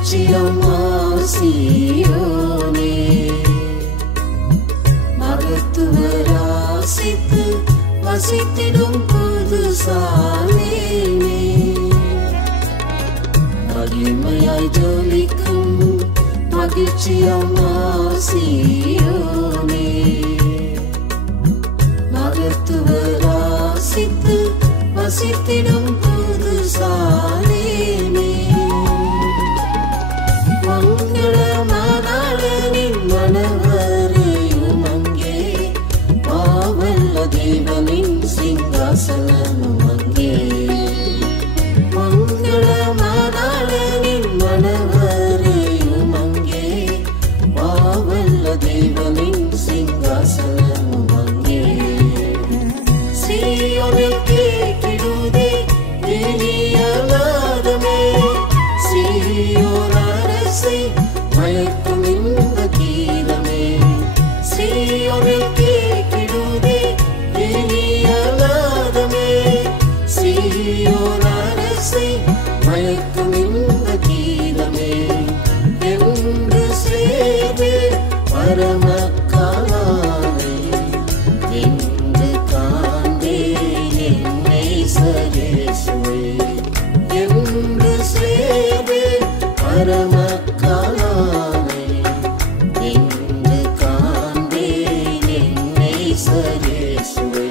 மகிழ்ச்சியம்மா சீயோனே, மகத்துவராசித்து வசித்திடும் புது சாலேமே, மகிமையாய் ஜொலிக்கும் மகிழ்ச்சியம்மா சீயோனே, மகத்துவராசித்து வசித்திடும் புது சாலேமே, மங்களமானாளனின் மணவரையும் அங்கே, மாவல்ல தேவனின் சிங்காசனமும் அங்கே, மங்களமானாளனின் மணவரையும் அங்கே, மாவல்ல தேவனின் சிங்காசனமும் அங்கே, சீயோனில் கேட்டிடுதே இனியநாதமே, சீயோன் அரசை மயக்கும் இந்த கீதமே, சீயோனில் கேட்டிடுதே இனியநாதமே, சீயோன் அரசை மயக்கும் இந்த கீதமே, என்று சேர்வே பரமக்காலானை என்று காண்பே என்னை சரேசுவே, என்று சேர்வே பரமக்காலானை என்று காண்பே என்னை சரேசுவே.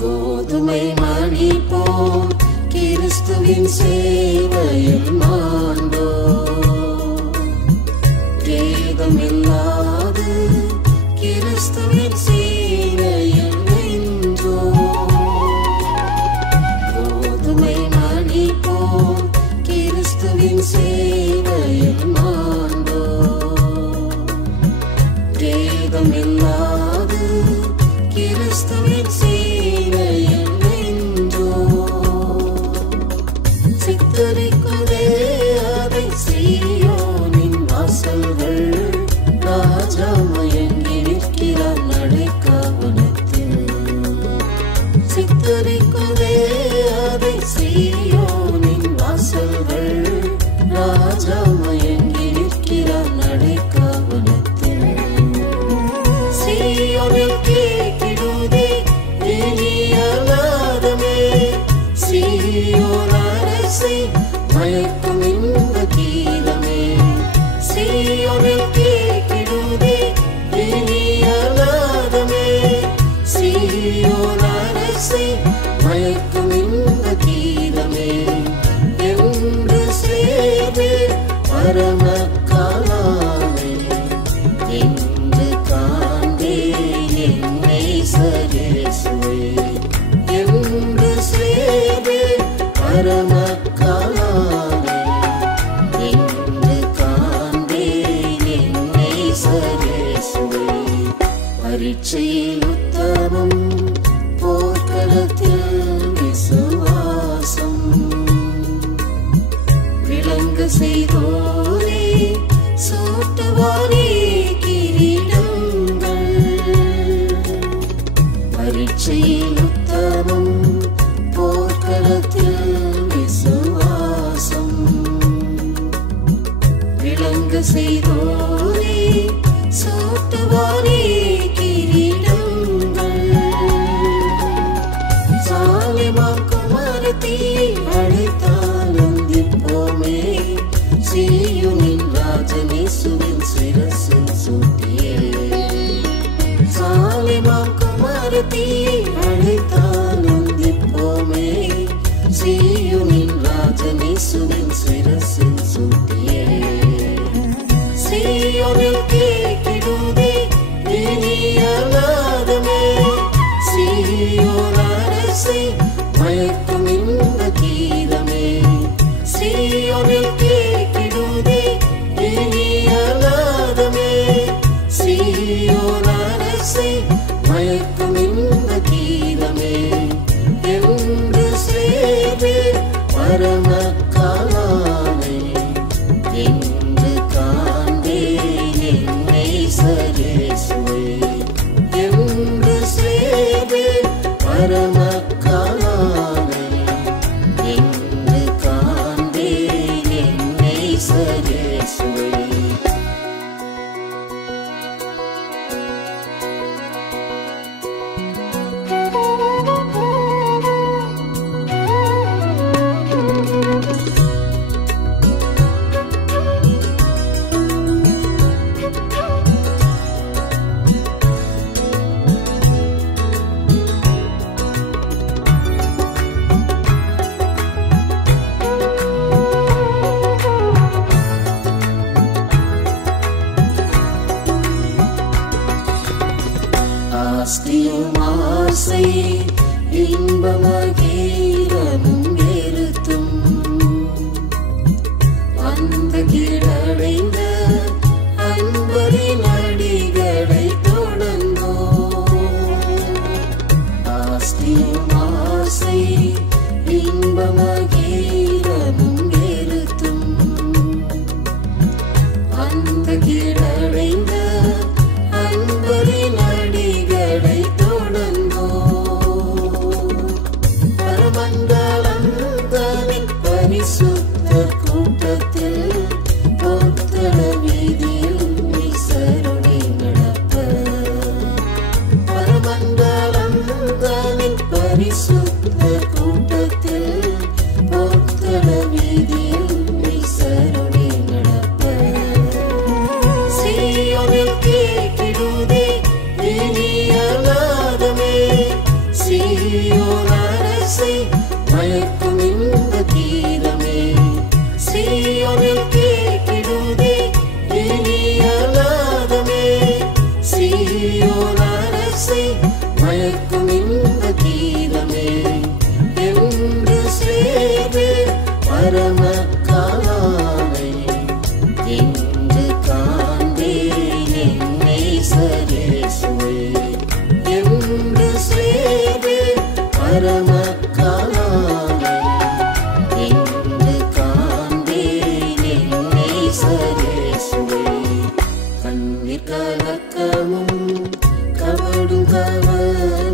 கோதுமை மணி போல் கிறிஸ்துவின் சேவையில் மாண்டோ, வேதமில்லாது கிறிஸ்துவின் சேவையில் நின்றோ, கோதுமை மணி போல் கிறிஸ்துவின் சேவையில் மாண்டோ, வேதமில்லாது கிறிஸ்துவின் சேவையில் நின்றோ, சித்தரிக்குதே அதை சீயோனின் வாசல்கள், ராஜா மயங்கி நிற்கிறார் நடைக்காவலத்தில், சித்தரிக்குதே அதை சீயோனின் வாசல்கள், ராஜா மயங்கி நிற்கிறார் நடைக்காவலத்தில், சீயோனில் கேட்டிடுதே இனியநாதமே, சீயோன் அரசை மயக்கும் இந்த கீதமே, சீயோனில் கேட்டிடுதே இனியநாதமே, சீயோன் அரசை மயக்கும் இந்த கீதமே, என்று சேர்வே பரமக்காலானை என்று காண்பே என்னை சரேசுவே, என்று சேர்வே பரமக்காலானை என்று காண்பே என்னை சரேசுவே. பரீட்சையில் உத்தமம், போர்க்களத்தில் விசுவாசம், விளங்க செய்தோரே சூட்டுவாரே கிரீடங்கள், பரீட்சையில் உத்தமம், போர்க்களத்தில் விசுவாசம், விளங்க செய்தோரே சூட்டுவாரே கிரீடங்கள், சாலிமாம் குமாரத்தியை அழைத்தால் வந்திப்போமே, சீயோனின் ராஜனேசுவின் சிரசில் சூட்டியே, சாலிமாம் குமாரத்தியை அழைத்தால் வந்திப்போமே, சீயோனின் ராஜனேசுவின் சிரசில் சூட்டியே, சீயோனில் கேட்டிடுதே இனியநாதமே, சீயோன் அரசை மயக்கும் இந்த கீதமே, சீயோனில் கேட்டிடுதே இனியநாதமே, சீயோன் இன்பமாகீரமும் நிறுத்தும் அந்த கீழடைந்த அன்பரின் அடிகளை தொடர்ந்தோ ஆஸ்தியும் ஆசை இன்பமாகீரமும் நிறுத்தும் அந்த கீழடைந்த அன்பரின் அடிகளை தொடர்ந்தோ பரமண்டலம் தனின் பரிசுத்தர் கூட்டத்தில் பொத்தள வீதியில் நீசருடை நடப்ப பரமண்டலம் தனின் பரிசுத்தர் கூட்டத்தில் பொத்தள வீதியில் நீசருடை நடப்ப சீயோனில் கேட்டிடுதே இனிய நாதமே சீயோன் அரசை மயக்கும் இந்த கீதமே சீயோனில் கேட்டிடுதே இனிய நாதமே சீயோன் அரசை மயக்கும் இந்த கீதமே என்று சேர்ந்து பரம காலானை இன்று காண்பேன் என்னை சரேசுவே என்று சேர்ந்து பரம காலானை இன்று காண்பேன் என்னை சரேசுவே கண்ணீர் கலக்கமும் கவடும் கவலை